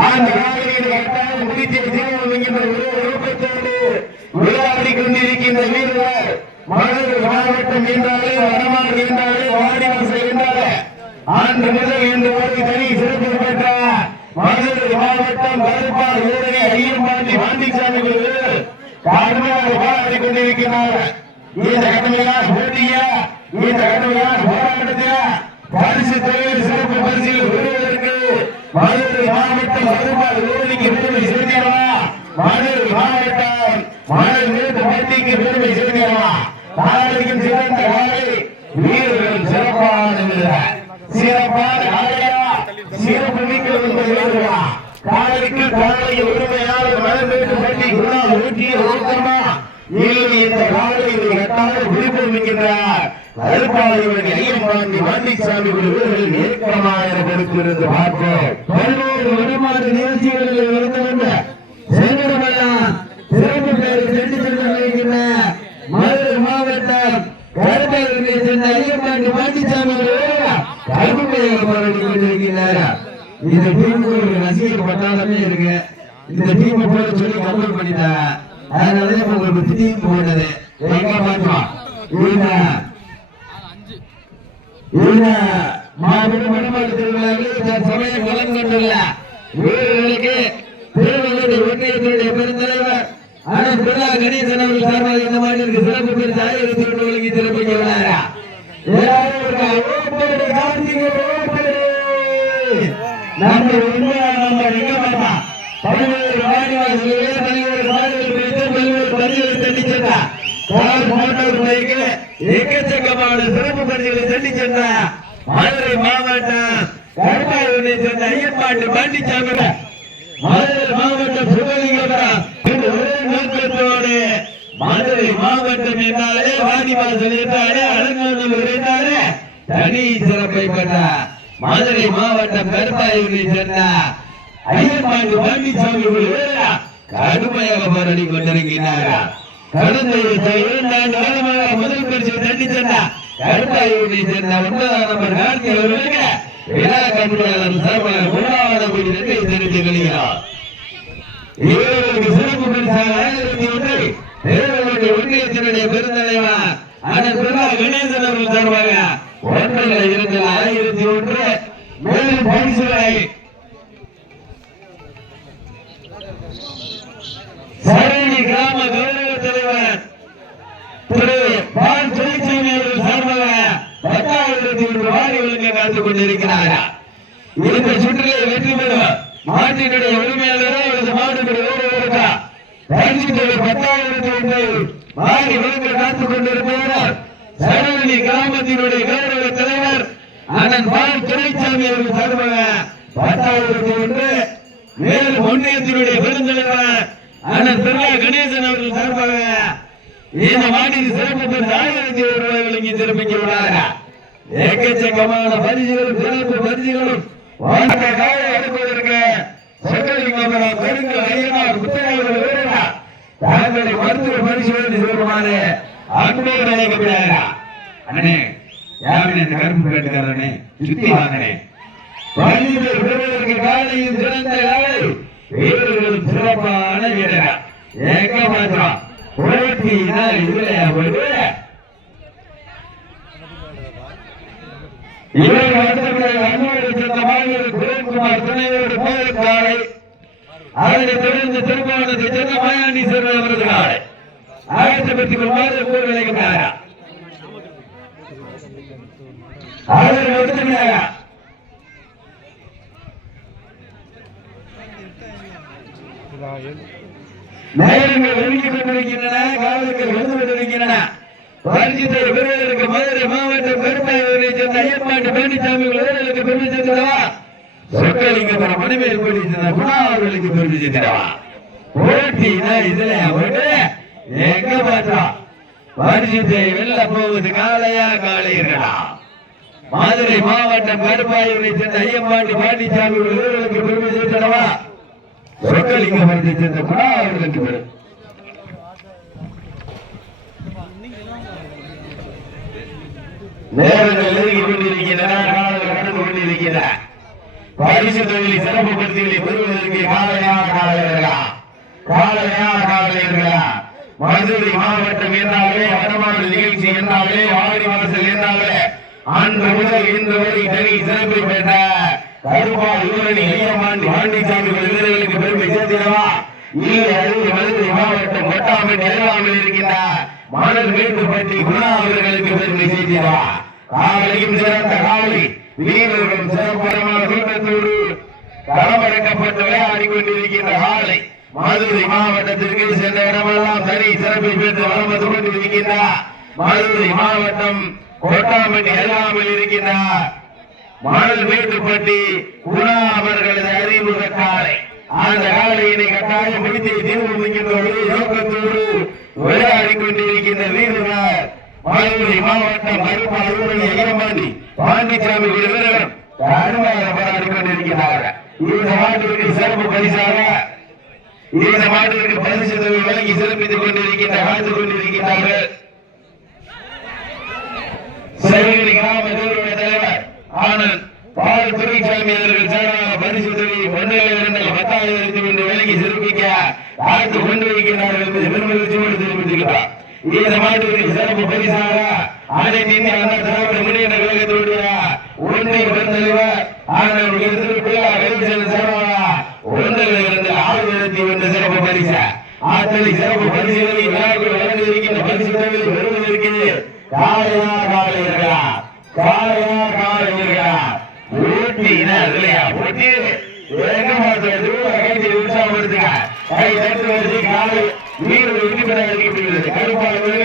அந்த காலையில் கட்டாயம் முடித்த தீர்வு என்கின்ற ஒரு விருப்பத்தோடு விளையாடி கொண்டிருக்கின்ற வீரர் மதுரை மாவட்டம் என்றாலே வடமாறு என்றாலே வாடிவாசல் என்றாலே ஆண்டு முதல் இன்று ஒரு தனி சிறப்பு பெற்ற மதுரை மாவட்டம் கருப்பார் ஊரணி ஐயம்பாண்டி வாண்டிசாமி குழுவில் கடுமையாக போராடி கொண்டிருக்கிறார். இந்த கடுமையான போட்டியா இந்த கடுமையான போராட்டத்தில பரிசு தொழில் சிறப்பு பரிசில் பெறுவதற்கு மதுரை மாவட்டம் கருப்பார் ஊரணிக்கு பெருமை சேர்க்கிறவா மதுரை மாவட்டம் மதுரை மேற்கு பட்டிக்கு பெருமை சேர்க்கிறவா நாளைக்கும் சிறந்த காலை வீரர்கள் சிறப்பான சிறப்பான சிறப்பு மிக்க காலைக்கு காலை உரிமையாளர் மனமேற்கு பட்டி குணா ஊட்டிய ஊக்கமா இந்த கட்டாக வீரர்கள் ஏற்கனமாக கொடுத்திருந்து பார்ப்போம் பல்வேறு நிகழ்ச்சிகளில் இருந்து வந்த சிறப்பு பேர் சென்று சென்றிருக்கின்ற மதுரை மாவட்டம் கருப்பையை ஐயப்பாண்டி பாண்டிசாமி கருப்பையாக இந்த டீமுக்கு ஒரு ரசிகர் பட்டாளமே இருக்கு. இந்த டீம் போல சொல்லி கம்பல் பண்ணிட்டேன் அதனால உங்களுக்கு டீம் போட்டது எங்க பார்த்தோம் இந்த இந்த மாபெரும் வடமாடு திருவிழாவில் சமயம் வளம் கொண்டுள்ள வீரர்களுக்கு திருவள்ளுடைய ஒன்றியத்தினுடைய பெருந்தலைவர் ஆனால் கணேசன் அவர்கள் சார்பாக இந்த மாதிரி சிறப்பு பெருசாக ஆயிரத்தி ஒன்று உள்ளாரா? நம்ம உண்மையா நம்ம எங்க பார்த்தா பல்வேறு வாடிவாசல்களே பல்வேறு மாடுகள் பிடித்து பல்வேறு பணிகளை தட்டி சென்றா கார் பைக்கு எக்கச்சக்கமான சிறப்பு பணிகளை தட்டி மதுரை மாவட்டம் கருப்பாயூரை சேர்ந்த ஐயப்பாட்டு பாண்டிச்சாமி மதுரை மாவட்டம் சிவலிங்கபுரம் ஒரே நோக்கத்தோடு மதுரை மாவட்டம் என்றாலே வாடிவாசல் என்றாலே அலங்காநல்லூர் தனி சிறப்பை பெற்ற மதுரை மாவட்டம் கருப்பாயூரை சேர்ந்த ஐயப்பாண்டு பழனிசாமி வீரர் கடுமையாக போராடி கொண்டிருக்கிறார் கடந்த இரண்டாண்டு காலமாக முதல் பரிசு தண்ணி சென்ற கருப்பாயூரை சேர்ந்த ஒன்பதாம் நம்பர் கார்த்தி அவர்களுக்கு விழா கமிட்டியாளர் சார்பாக மூணாவது கோடி நன்மை தெரிவித்துக் கொள்கிறார். இவர்களுக்கு சிறப்பு பரிசாக ஆயிரத்தி ஒன்று தேவனுடைய ஒன்றியத்தினுடைய பெருந்தலைவர் அண்ணன் பிரபா கணேசன் அவர்கள் சார்பாக ஒன்றரை இரண்டு ஆயிரத்தி ஒன்று. மேலும் பரிசுகளை சரணி கிராம கௌரவ தலைவர் திரு பால் துரைசாமி அவர்கள் சார்பாக பத்தாயிரத்தி ஒன்று வாரி வழங்க காத்துக் கொண்டிருக்கிறார் இந்த சுற்றிலே வெற்றி பெறும் மாட்டினுடைய உரிமையாளரோ அல்லது மாடுபடி ஓடுவதற்கா பரிசு பத்தாயிரத்தி ஒன்று வாரி வழங்க காத்துக் கொண்டிருக்கிறார். சரணி கிராமத்தினுடைய கௌரவ தலைவர் அண்ணன் பால் துணைச்சாமி அவர்கள் சார்பாக பத்தாவது ஒன்று மேலும் ஒன்றியத்தினுடைய பெருந்தலைவர் அண்ணன் பிர்லா கணேசன் அவர்கள் சார்பாக இந்த மாநில சிறப்பு பெற்ற ஆயிரத்தி ஒரு ரூபாய் வழங்கி சிறப்பிக்க உள்ளாரா. எக்கச்சக்கமான பரிசுகளும் சிறப்பு பரிசுகளும் வாழ்ந்த கால எடுப்பதற்கு சொக்கலிங்கபுரம் கருங்கல் ஐயனார் புத்தகங்கள் தாங்களை மருத்துவ பரிசோதனை செய்யுமாறு அன்போடு அழைக்கப்படுகிறாரா அண்ணனே யாவின் இந்த கருப்பு கேட்டுக்காரனே சுத்தி வாங்கனே பள்ளியில் வீரர்களுக்கு காலையும் சிறந்த காலை வீரர்களும் சிறப்பான வீரரா எங்க மாத்திரம் போட்டினா இதுலையா போயிட்டு? இவர் அடுத்தபடியாக அன்போடு சேர்ந்த மாநில குரேன்குமார் துணையோடு கோயில் அதனைத் தொடர்ந்து திருமணத்தை சேர்ந்த மாயாண்டி சேர்ந்த அவரது ஆயத்தப்படுத்திக் ஆயிரத்தி கொள்வாறு ஊர் விளைகிறாரா அதற்கு அடுத்தபடியாக நேரங்கள் ஒதுக்கிக் கொண்டிருக்கின்றன காலங்கள் வந்து கொண்டிருக்கின்றன பரிசுத்தை பெறுவதற்கு மதுரை மாவட்டம் கருப்பாயூரை சேர்ந்த ஐயப்பாண்டு பழனிசாமி வீரர்களுக்கு பெருமை சேர்ந்தவா சொக்கலிங்கபுரம் மணிமேல் போட்டி சேர்ந்த குணா அவர்களுக்கு பெருமை சேர்ந்தவா போட்டினா இதுல அவரு எங்க பார்த்தா பரிசுத்தை வெல்ல போவது காளையா காளையர்களா? மதுரை மாவட்டம் கருப்பாயூரை சேர்ந்த ஐயம்பாண்டி பாண்டிச்சாமி வீரர்களுக்கு பெருமை சேர்ந்தவா சொக்கலிங்கபுரத்தை சேர்ந்த குணா அவர்களுக்கு பெருமை நேரங்கள் நெருங்கி கொண்டிருக்கின்றன காலங்கள் கடந்து கொண்டிருக்கின்றன. பரிசு தொழிலை சிறப்புப்படுத்தி பெறுவதற்கு காலையா காலையர்களா காலையா காலையர்களா மதுரை மாவட்டம் என்றாலே வடமாடு நிகழ்ச்சி என்றாலே வாடி வாசல் என்றாலே அன்று முதல் இன்று வரை தனி சிறப்பை பெற்ற கருப்பா யூரணி ஐயமாண்டி பாண்டிசாமி வீரர்களுக்கு பெருமை சேர்த்திடவா? இல்லை மதுரை மாவட்டம் கொட்டாமட்டி அருகாமல் இருக்கின்ற மணல் மேட்டுப்பட்டி குணா அவர்களுக்கு பெருமை சேர்த்திடவா? காவலையும் சிறந்த காவலி வீரர்களும் சிறப்பரமான கூட்டத்தோடு களமிறக்கப்பட்டு விளையாடி கொண்டிருக்கின்ற காவலை. மதுரை மாவட்டத்திற்கு சென்ற இடமெல்லாம் தனி சிறப்பை பெற்று வளம் வந்து கொண்டிருக்கின்றார். மதுரை மாவட்டம் கோட்டாமணி அல்லாமல் இருக்கின்றார். மணல் மேட்டுப்பட்டி குணா அவர்களது அறிமுக காலை அந்த காலையினை கட்டாயம் முடித்து தீர்வு மிகின்ற ஒரே நோக்கத்தோடு விளையாடி கொண்டிருக்கின்ற வீரர்கள் மதுரை மாவட்டம் கருப்பா ஊரணி ஐயமாண்டி பாண்டிச்சாமி குழு வீரர்கள் கடுமையாக போராடி கொண்டிருக்கிறார்கள் இந்த மாட்டிற்கு சிறப்பு பரிசாக இந்த மாட்டிற்கு பரிசு தொகை வழங்கி சிறப்பித்துக் கொண்டிருக்கின்ற வாழ்ந்து கொண்டிருக்கின்றார்கள். சிவகிரி கிராம நிறுவன தலைவர் ஆனந்த் பால் துரைசாமி அவர்கள் சார்பாக பரிசு தொகை மண்டல இரண்டில் பத்தாயிரத்தி ஒன்று விலகி சிறப்பிக்க வாழ்த்து கொண்டு வைக்கிறார்கள் என்பது பெருமகிழ்ச்சியோடு தெரிவித்துள்ளார் இந்த மாட்டிற்கு சிறப்பு பரிசாக அனைத்து இந்திய அண்ணா திராவிட முன்னேற்ற கழகத்துடைய ஒன்றிய பெருந்தலைவர் ஆனந்த் திருப்பிள்ளா வெளிச்சல் சார்பாக ஒன்றில் இருந்து ஆயிரத்தி ஒன்று சிறப்பு பரிசு. அத்தனை சிறப்பு பரிசுகளை விழாக்கள் வழங்க இருக்கின்ற பரிசுகளை பெறுவதற்கு காலையா காலை இருக்கிறார் காலையா காலை இருக்கிறார் ஊட்டி இல்லையா ஊட்டி. எங்க மாத்தது கைதி உற்சாகப்படுத்துங்க. கை தட்டு வச்சு காலை வீரர்கள் வெற்றி பெற அறிவிக்கப்படுகிறது கருப்பாளர்கள்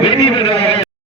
வெற்றி பெற்றார்கள்